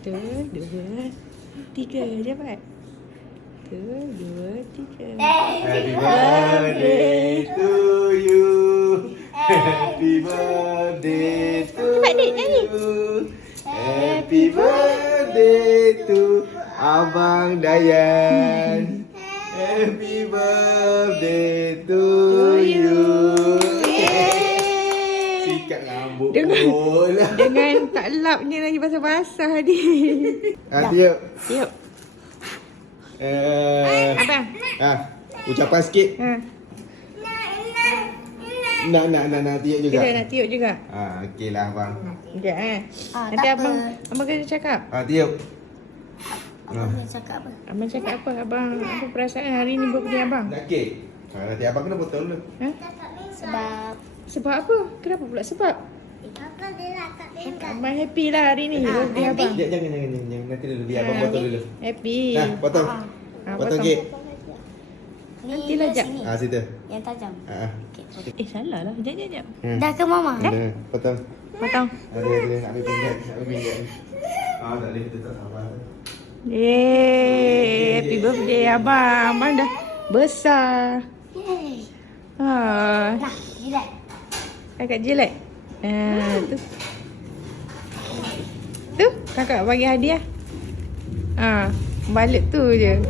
1, 2, 3 cepat. 1, 2, 3. Happy birthday to you. Happy birthday to Cepat, Dik, nyanyi. you. Happy birthday to Abang Dayan. Happy birthday to you. Sikat rambut pun. Dengan tak lapnya lagi basah-basah dia. Tiup. Tiup. Abang. Ucapan sikit. Nak tiup juga. Kita nak tiup juga. Okeylah abang. Sekejap nanti abang kena cakap. Tiup. Abang cakap apa? Abang cakap apa? Abang apa perasaan hari ni birthday abang? Nak kek? Nanti abang kena potong dulu. Sebab apa? Kenapa pula sebab? Abang happy lah hari ni birthday abang. Jangan. Nanti dulu biar abang potong dulu. Happy. Potong. Potong kek. Nantilah jap. Situ. Yang tajam. Salah lah. Jap. Dah ke mama? Potong. Potong. Ada nak ambil pinggan. Tak boleh kita tak sabar. Happy birthday abang. Abang dah besar. Yeay. Ha. Nah, jilat. Kakak jilat. Tu. Tu kakak bagi hadiah. Balik tu je.